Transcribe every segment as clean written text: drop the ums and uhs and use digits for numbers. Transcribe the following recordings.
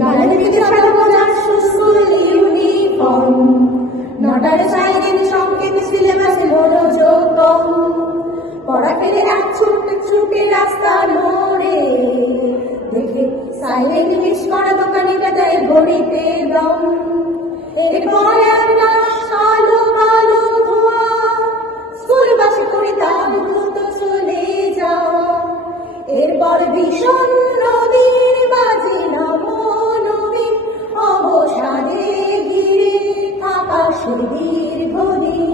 লাল দিকে সর্বনাশ school uniform, নটার সাইরেন সংকেত সিলেবাসে মনোযোগ, পড়া ফেলে এক ছুটে রাস্তার মোড়ে, দেখে সাইলেন্ট মিস করা দোকানিটা দেয় ঘড়িতে দম। এরপরে একটা কালো কালো ধোঁয়া, স্কুল বাসে করে তার দ্রুত চলে যাওয়া। এরপর ভীষণ নদীর বাজে নবনবীন অবসাদে ঘিরে থাকা দীর্ঘদিন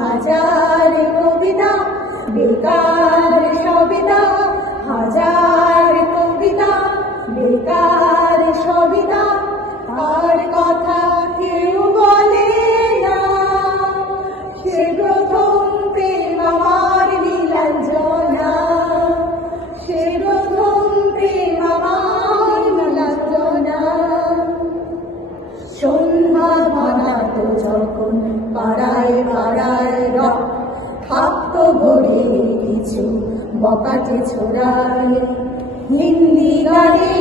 হাজার কবিতা বেকার সবিতা, হাজার কবিতা বেকার সবিতা, তার কথা কেউ বলে না। সে প্রথম প্রেম আমার নীলাঞ্জনা, সে প্রথম প্রেম আমার নীলাঞ্জনা। সন্ধ্যা ঘনাতো যখন পাড়ায় পাড়ায় রক, থাকতো ভরে কিছু বকাটে ছোড়ালে হিন্দি গানে